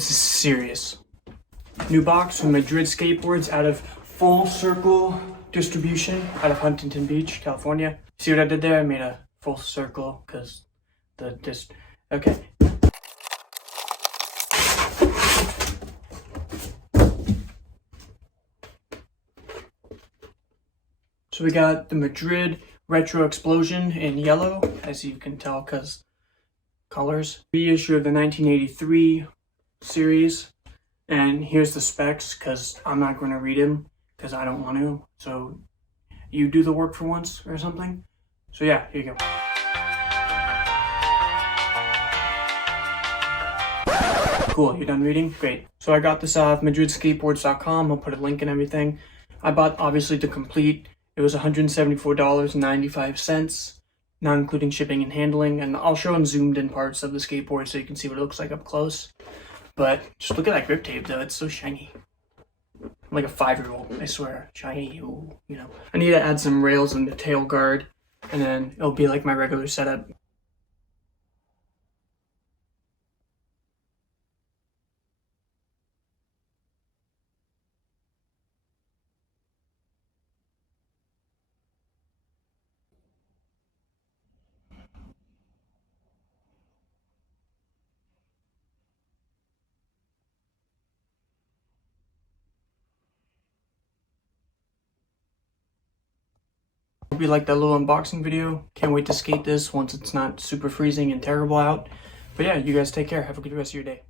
This is serious. New box from Madrid Skateboards out of Full Circle distribution out of Huntington Beach, California. See what I did there? I made a full circle because okay. So we got the Madrid Retro Explosion in yellow, as you can tell because colors. Reissue of the 1983 series. And here's the specs because I'm not going to read them because I don't want to. So you do the work for once or something. So yeah, here you go. Cool, you done reading? Great. So I got this off madridskateboards.com. I'll put a link and everything. I bought obviously the complete. It was $174.95, not including shipping and handling. And I'll show in zoomed in parts of the skateboard so you can see what it looks like up close. But just look at that grip tape though, it's so shiny. I'm like a 5-year-old, I swear. Shiny, ooh, you know. I need to add some rails in the tail guard, and then it'll be like my regular setup. Hope you liked that little unboxing video. Can't wait to skate this once it's not super freezing and terrible out. But yeah, you guys take care. Have a good rest of your day.